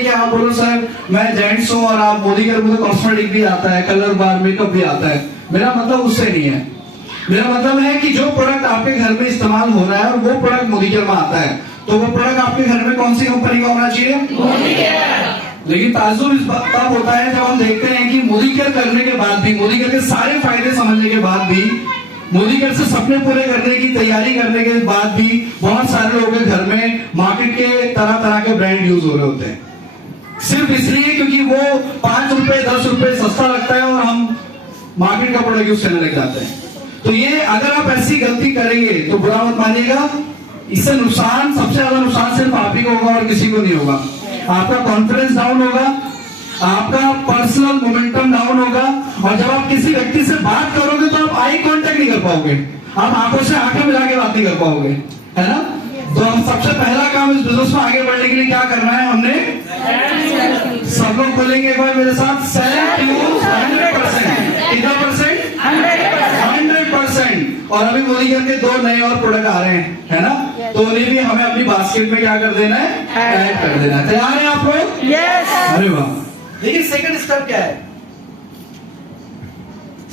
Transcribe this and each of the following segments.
कि आप बोलो सर मैं जेंट्स हूँ और आप मोदी केयर में तो कॉस्मेटिक भी आता है, कलर बार, मेकअप भी आता है। मेरा मतलब उससे नहीं है। मेरा मतलब है कि जो प्रोडक्ट आपके घर में इस्तेमाल हो रहा है और वो प्रोडक्ट मोदी केयर में आता है, तो वो प्रोडक्ट आपके घर में कौन सी कंपनी का होना चाहिए? मोदी केयर। लेकिन ताज्जुब इस बात तब होता है जब हम देखते हैं कि मोदी केयर करने के बाद भी, मोदी केयर के सारे फायदे समझने के बाद भी, मोदी केयर से सपने पूरे करने की तैयारी करने के बाद भी बहुत सारे लोगों के घर में मार्केट के तरह तरह के ब्रांड यूज हो रहे होते हैं, सिर्फ इसलिए क्योंकि वो 5 रुपए 10 रुपए सस्ता लगता है और हम मार्केट का प्रोडक्ट यूज करने लग जाते हैं। तो ये अगर आप ऐसी गलती करेंगे तो बुरा मत मानिएगा, इससे नुकसान, सबसे ज्यादा नुकसान सिर्फ आप ही को होगा और किसी को नहीं होगा। आपका कॉन्फिडेंस डाउन होगा, आपका पर्सनल मोमेंटम डाउन होगा, और जब आप किसी व्यक्ति से बात करोगे तो आप आई कांटेक्ट नहीं कर पाओगे, आप आंखों से आंखें मिला के बात नहीं कर पाओगे, है ना। तो हम सबसे पहला काम इस बिजनेस में आगे बढ़ने के लिए क्या करना है, हमने सब लोग बोलेंगे एक बार मेरे साथ, सेल्फ यूज 100%। कितना परसेंट? 100%। और अभी मोदी केयर के 2 नए और प्रोडक्ट आ रहे हैं, है ना, तो उन्हें भी हमें अपनी बास्केट में क्या कर देना है, ऐड कर देना है। तैयार है आप लोग? यस। अरे वाह। देखिए सेकंड स्टेप क्या है।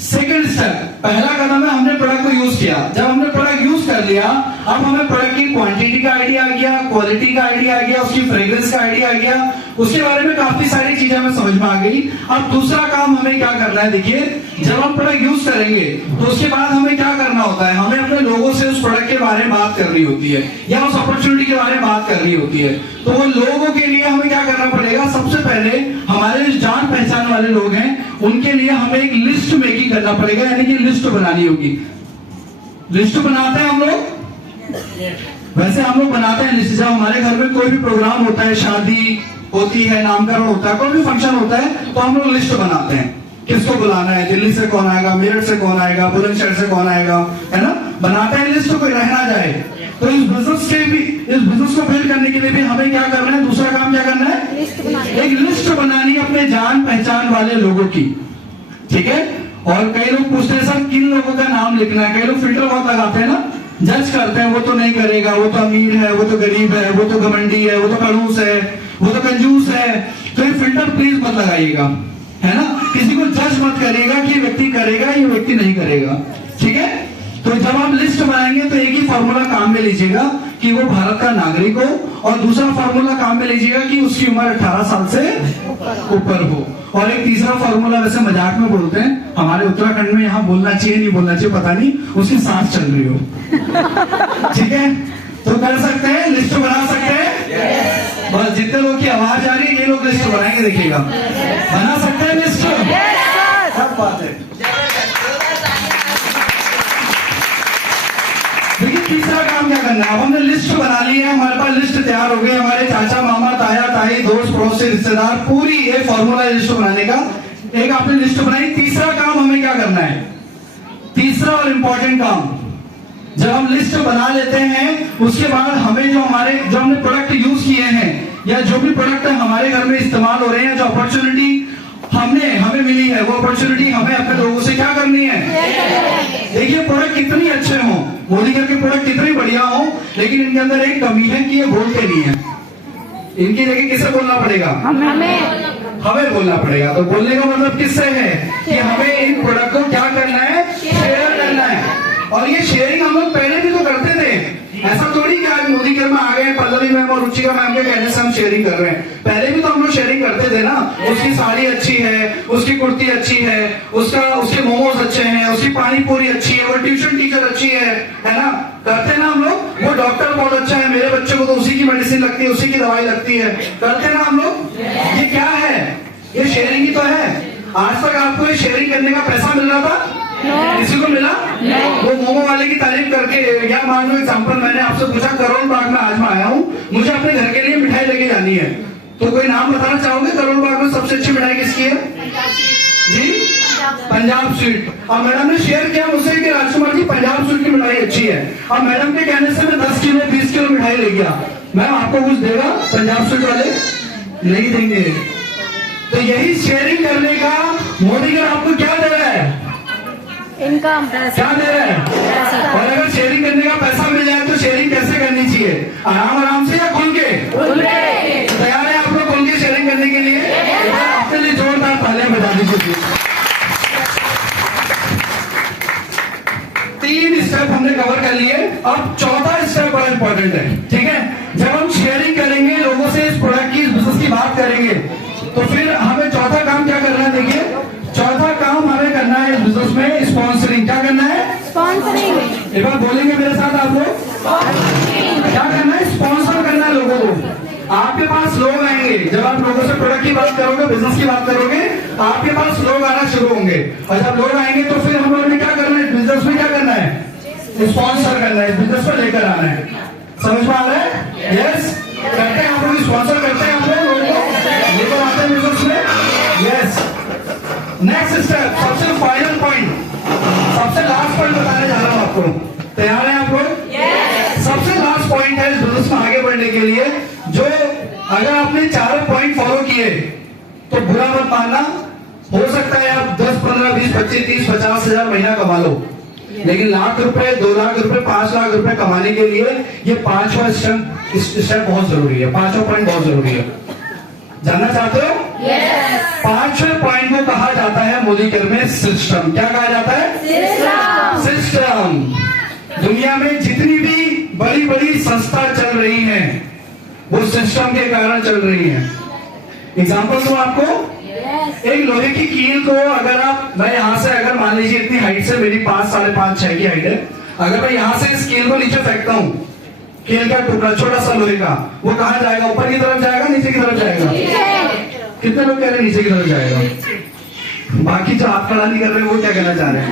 सेकंड स्टेप, पहला कदम है हमने प्रोडक्ट को यूज किया। जब हमने प्रोडक्ट यूज कर लिया, अब हमें प्रोडक्ट की क्वांटिटी का आइडिया आ गया, क्वालिटी का आइडिया आ गया, उसकी फ्रेग्रेंस का आइडिया आ गया, उसके बारे में काफी सारी चीजें हमें समझ में आ गई। अब दूसरा काम हमें क्या करना है, देखिए जब हम प्रोडक्ट यूज करेंगे तो उसके बाद हमें क्या करना होता है, हमें अपने लोगों से उस प्रोडक्ट के बारे में बात करनी होती है या उस अपॉर्चुनिटी के बारे में बात करनी होती है। तो वो लोगों के लिए हमें क्या करना पड़ेगा, सबसे पहले हमारे जो जान पहचान वाले लोग हैं उनके लिए हमें एक लिस्ट मेकिंग करना पड़ेगा, यानी कि लिस्ट बनानी होगी। लिस्ट बनाते हैं हम लोग, वैसे हम लोग बनाते हैं लिस्ट। जब हमारे घर में कोई भी प्रोग्राम होता है, शादी होती है, नामकरण होता है, कोई भी फंक्शन होता है, तो हम लोग लिस्ट बनाते हैं किसको बुलाना है, दिल्ली से कौन आएगा, मेरठ से कौन आएगा, बुलंदशहर से कौन आएगा, है ना, बनाते हैं लिस्ट, कोई रह ना जाए। तो इस बिजनेस को बिल्ड करने के लिए भी हमें क्या करना है, दूसरा काम क्या करना है, एक लिस्ट बनानी है अपने जान पहचान वाले लोगों की, ठीक है। और कई लोग पूछते हैं सर किन लोगों का नाम लिखना है, कई लोग फिल्टर बहुत लगाते हैं ना, जज करते हैं, वो तो नहीं करेगा, वो तो अमीर है, वो तो गरीब है, वो तो घमंडी है, वो तो खड़ूस है, वो तो कंजूस है। तो ये फिल्टर प्लीज मत लगाइएगा, है ना, किसी को जज मत करिएगा कि ये व्यक्ति करेगा, ये व्यक्ति नहीं करेगा, ठीक है। तो जब आप लिस्ट बनाएंगे तो एक ही फॉर्मूला काम में लीजिएगा कि वो भारत का नागरिक हो, और दूसरा फॉर्मूला काम में लीजिएगा कि उसकी उम्र 18 साल से ऊपर हो, और एक तीसरा फॉर्मूला वैसे मजाक में बोलते हैं, हमारे उत्तराखंड में यहाँ बोलना चाहिए नहीं बोलना चाहिए पता नहीं, उसकी सांस चल रही हो, ठीक है। तो कर सकते हैं, लिस्ट बना सकते हैं, बस जितने लोग की आवाज आ रही है ये लोग लिस्ट बनाएंगे, देखिएगा, बना सकते हैं लिस्ट, सब बात है। देखिए तीसरा काम क्या करना है, अब हमने लिस्ट बना ली है, हमारे पास लिस्ट तैयार हो गई, हमारे चाचा मामा ताया ताई दोस्त पड़ोसी रिश्तेदार, पूरी ये फॉर्मूला लिस्ट बनाने का, एक आपने लिस्ट बनाई। तीसरा काम हमें क्या करना है, तीसरा और इंपॉर्टेंट काम, जब हम लिस्ट बना लेते हैं उसके बाद हमें जो हमने प्रोडक्ट यूज किए हैं या जो भी प्रोडक्ट हमारे घर में इस्तेमाल हो रहे हैं, जो अपॉर्चुनिटी हमें मिली है, वो अपॉर्चुनिटी हमें अपने लोगों से क्या करनी है। देखिए प्रोडक्ट कितनी अच्छे हों, मोदी केयर के प्रोडक्ट कितने बढ़िया हों, लेकिन इनके अंदर एक कमी है कि ये बोलते नहीं है। इनकी जगह किसे बोलना पड़ेगा, हमें बोलना पड़ेगा। तो बोलने का मतलब किससे है कि हमें इन प्रोडक्ट को क्या करना है, शेयर करना है। और ये शेयरिंग हम लोग पहले भी तो करते थे, ऐसा थोड़ी कि आज मोदी केयर में आ गए, पल्लवी मैम और रुचिका मैम के कहने से हम शेयरिंग कर रहे हैं, पहले भी तो हम लोग शेयरिंग करते थे ना। उसकी साड़ी अच्छी है, उसकी कुर्ती अच्छी है, उसके मोमोज अच्छे हैं, उसकी पानी पूरी अच्छी है, वो ट्यूशन टीचर अच्छी है ना, करते ना हम लोग। वो डॉक्टर बहुत अच्छा है, मेरे बच्चे को तो उसी की मेडिसिन लगती है, उसी की दवाई लगती है, करते ना हम लोग। ये क्या है, ये शेयरिंग ही तो है। आज तक आपको ये शेयरिंग करने का पैसा मिल रहा था, किसी को मिला? वो मोमो वाले की तारीफ करके, या मान लो एग्जाम्पल मैंने आपसे पूछा करोड़ बाग में आज मैं आया हूँ, मुझे अपने घर के लिए मिठाई लेके जानी है, तो कोई नाम बताना चाहोगे करोड़ बाग में सबसे अच्छी मिठाई किसकी है जी? पंजाब स्वीट। अब मैडम ने शेयर किया मुझसे कि राजकुमार जी पंजाब स्वीट की मिठाई अच्छी है। अब मैडम के कहने से मैं 10 किलो 20 किलो मिठाई ले गया, मैम आपको कुछ देगा पंजाब स्वीट वाले? नहीं देंगे। तो यही शेयरिंग करने का मोदी केयर आपको क्या दे रहा है, इनकम क्या दे रहे हैं। और अगर शेयरिंग करने का पैसा मिल जाए तो शेयरिंग कैसे करनी चाहिए, आराम आराम से या खुल के? तैयार है आप लोग खुल के शेयरिंग तीन स्टेप हमने कवर कर लिए। अब चौथा स्टेप बड़ा इंपॉर्टेंट है, ठीक है। जब हम शेयरिंग करेंगे लोगों से, इस प्रोडक्ट की, इस बिजनेस की बात करेंगे, तो फिर हमें चौथा काम क्या करना है? देखिए, चौथा काम हमें करना है इस बिजनेस में स्पॉन्सरिंग। क्या करना है? स्पॉन्सरिंग। एक बार बोलेंगे मेरे साथ आप लोग? क्या करना है? स्पॉन्सर करना है लोगों को। आपके पास लोग आएंगे, जब आप लोगों से प्रोडक्ट की बात करोगे, बिजनेस की बात करोगे, आपके पास लोग आना शुरू होंगे। और जब लोग आएंगे तो फिर हम लोगों ने क्या करना है? बिजनेस में क्या करना है? स्पॉन्सर करना है, बिजनेस में लेकर आना है। समझ में आ रहा है? यस, करते हैं आप लोग, स्पॉन्सर करते हैं आप लोग लेकर आते हैं बिजनेस में। यस, नेक्स्ट स्टेप, सबसे फाइनल पॉइंट, सबसे लास्ट पॉइंट बताने जा रहा हूं आपको। तैयार हैं आप लोग? सबसे लास्ट पॉइंट है इस बिजनेस में आगे बढ़ने के लिए, जो अगर आपने चारों पॉइंट फॉलो किए तो बुरा मत मानना, हो सकता है आप 10, 15, 20, 25, 30, 50 हजार महीना कमा लो, लेकिन लाख रुपए, 2 लाख रुपए, 5 लाख रुपए कमाने के लिए ये पांचवा स्टेप बहुत जरूरी है, पांचवा पॉइंट बहुत जरूरी है। जानना चाहते हो? पांचवें पॉइंट को कहा जाता है मोदी केयर में सिस्टम। क्या कहा जाता है? सिस्टम। दुनिया में जितनी भी बड़ी बड़ी संस्था चल रही हैं वो सिस्टम के कारण चल रही हैं। एग्जांपल दूं आपको, एक लोहे की कील को अगर आप, मैं यहां से अगर मान लीजिए इतनी हाइट से, मेरी 5, 5.5, 6 की हाइट है, अगर मैं यहां से इस कील को नीचे फेंकता हूं, कील का टुकड़ा छोटा सा लोहे का, वो कहां जाएगा? ऊपर की तरफ जाएगा, नीचे की तरफ जाएगा? कितने लोग कह रहे हैं नीचे की तरफ जाएगा? बाकी जो हाथ खड़ा नहीं कर रहे वो क्या कहना चाह रहे हैं?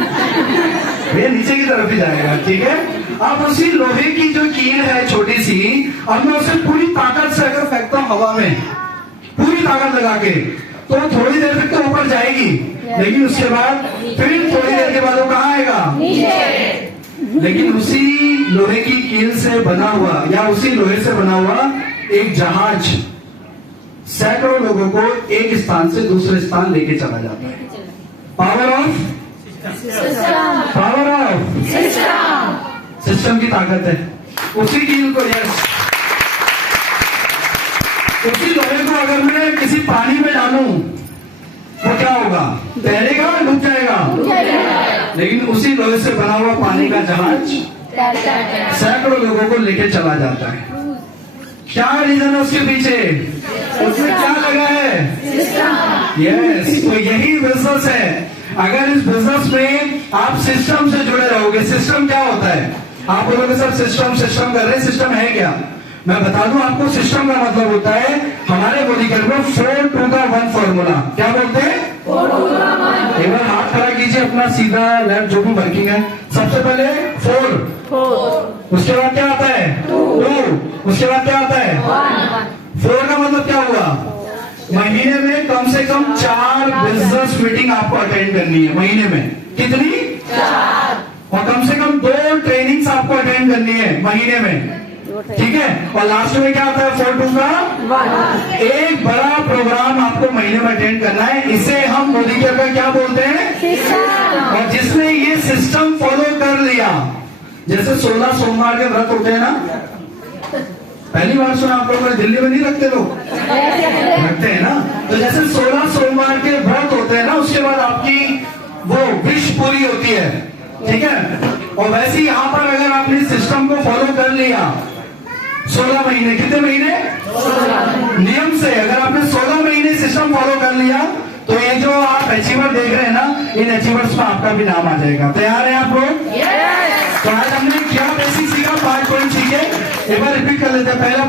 भैया नीचे की तरफ ही जाएगा, ठीक है। अब उसी लोहे की जो कील है छोटी सी, अब मैं उसे पूरी ताकत से अगर फेंकता हूं हवा में, पूरी ताकत लगा के, तो थोड़ी देर तक तो ऊपर जाएगी, लेकिन उसके बाद फिर थोड़ी देर के बाद वो कहां आएगा? लेकिन उसी लोहे की कील से बना हुआ या उसी लोहे से बना हुआ एक जहाज सैकड़ों लोगों को एक स्थान से दूसरे स्थान लेके चला जाता है। पावर ऑफ सिस्टम की ताकत है। उसी कील को, यस, उसी लोहे को अगर मैं किसी पानी में डालूं तो क्या होगा? तैरेगा, डूब जाएगा। लेकिन उसी लोहे से बना हुआ पानी का जहाज सैकड़ों लोगों को लेके चला जाता है। क्या रीजन है उसके पीछे? उसमें क्या लगा है? यस, तो यही बिजनेस है। अगर इस बिजनेस में आप सिस्टम से जुड़े रहोगे, सिस्टम क्या होता है? आप बोलोगे सर सिस्टम कर रहे हैं, सिस्टम है क्या? मैं बता दूं आपको, सिस्टम का मतलब होता है हमारे मोदी केयर में 4-2 का 1 फॉर्मूला। क्या बोलते हैं? 4-2 एक बार हाथ खड़ा कीजिए अपना, सीधा लेफ्ट जो भी वर्किंग है। सबसे पहले 4, उसके बाद क्या आता है? 2, उसके बाद क्या आता है? 4 का मतलब क्या हुआ? महीने में कम से कम 4 बिजनेस मीटिंग आपको अटेंड करनी है। महीने में कितनी? 4। और कम से कम 2 ट्रेनिंग्स आपको अटेंड करनी है महीने में, ठीक है। और लास्ट में क्या आता है? 4-2 का 1 बड़ा प्रोग्राम आपको महीने में अटेंड करना है। इसे हम मोदी केयर का क्या बोलते हैं? सिस्टम। और जिसने ये सिस्टम फॉलो कर लिया, जैसे 16 सोमवार के व्रत होते हैं ना, पहली बार सुना आप लोगों ने? दिल्ली में नहीं रखते लोग? रखते हैं ना। तो जैसे 16 सोमवार के व्रत होते हैं ना, उसके बाद आपकी वो विश पूरी होती है, ठीक है। और वैसे ही यहाँ पर अगर आपने सिस्टम को फॉलो कर लिया 16 महीने, कितने महीने? 16 नियम से अगर आपने 16 महीने सिस्टम फॉलो कर लिया, तो ये जो आप अचीवर देख रहे हैं ना, इन अचीवर्स में आपका भी नाम आ जाएगा। तैयार है आप लोग? तो आज हमने क्या बेसिक सीखा? 5 पॉइंट सीखे। एक बार रिपीट कर लेते हैं। पहला